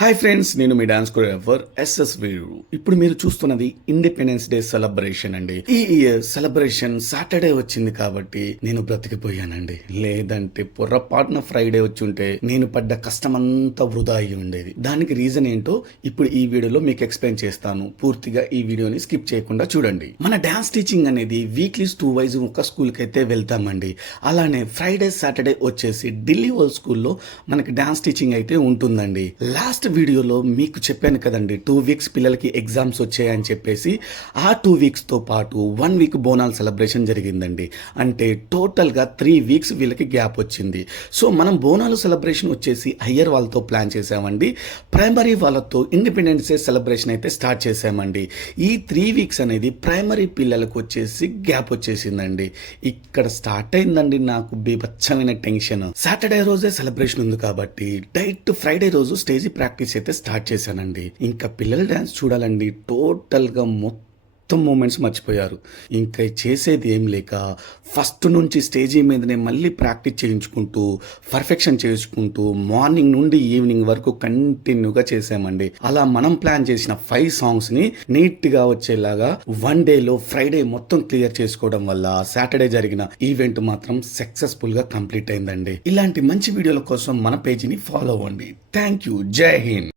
Hi friends, నేను మీ dance choreographer SS వీరు. ఇప్పుడు మీరు చూస్తున్నది ఇండిపెండెన్స్ డే సెలబ్రేషన్ అండి. ఈ ఇయర్ సెలబ్రేషన్ సాటర్డే వచ్చింది కాబట్టి నేను బ్రతికిపోయానండి. లేదంటే పొర్రపాటున ఫ్రైడే వచ్చి ఉంటే నేను పడ్డ కష్టమంతా వృధా అయ్యి ఉండేది. దానికి రీజన్ ఏంటో ఇప్పుడు ఈ వీడియోలో మీకు ఎక్స్ప్లెయిన్ చేస్తాను. పూర్తిగా ఈ వీడియోని స్కిప్ చేయకుండా చూడండి. మన డాన్స్ టీచింగ్ అనేది వీక్లీస్ 2 వైజ్ ఒక స్కూల్కి అయితే వెళ్తామండి. అలానే ఫ్రైడే సాటర్డే వచ్చేసి ఢిల్లీ వరల్డ్ స్కూల్లో మనకి డాన్స్ టీచింగ్ అయితే ఉంటుందండి. లాస్ట్ వీడియోలో మీకు చెప్పాను కదండి, 2 వీక్స్ పిల్లలకి ఎగ్జామ్స్ వచ్చాయని చెప్పేసి. ఆ 2 వీక్స్తో పాటు 1 వీక్ బోనాల్ సెలబ్రేషన్ జరిగిందండి. అంటే టోటల్గా 3 వీక్స్ వీళ్ళకి గ్యాప్ వచ్చింది. సో మనం బోనాలు సెలబ్రేషన్ వచ్చేసి హయ్యర్ వాళ్ళతో ప్లాన్ చేసామండి. ప్రైమరీ వాళ్ళతో ఇండిపెండెన్స్ డే సెలబ్రేషన్ అయితే స్టార్ట్ చేసామండి. ఈ 3 వీక్స్ అనేది ప్రైమరీ పిల్లలకు వచ్చేసి గ్యాప్ వచ్చేసిందండి. ఇక్కడ స్టార్ట్ అయిందండి నాకు బీభత్సమైన టెన్షన్. సాటర్డే రోజే సెలబ్రేషన్ ఉంది కాబట్టి డైరెక్ట్ ఫ్రైడే రోజు స్టేజ్ ప్రాక్టీస్ అయితే స్టార్ట్ చేశానండి. ఇంకా పిల్లల డ్యాన్స్ చూడాలండి, టోటల్గా మొత్తం మూమెంట్స్ మర్చిపోయారు. ఇంకా చేసేది ఏం లేక ఫస్ట్ నుంచి స్టేజీ మీదనే మళ్ళీ ప్రాక్టీస్ చేయించుకుంటూ పర్ఫెక్షన్ చేసుకుంటూ మార్నింగ్ నుండి ఈవినింగ్ వరకు కంటిన్యూగా చేసామండి. అలా మనం ప్లాన్ చేసిన 5 సాంగ్స్ని నీట్గా వచ్చేలాగా 1 డేలో ఫ్రైడే మొత్తం క్లియర్ చేసుకోవడం వల్ల సాటర్డే జరిగిన ఈవెంట్ మాత్రం సక్సెస్ఫుల్గా కంప్లీట్ అయిందండి. ఇలాంటి మంచి వీడియోల కోసం మన పేజీని ఫాలో అవ్వండి. Thank you. జై హింద్.